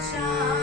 想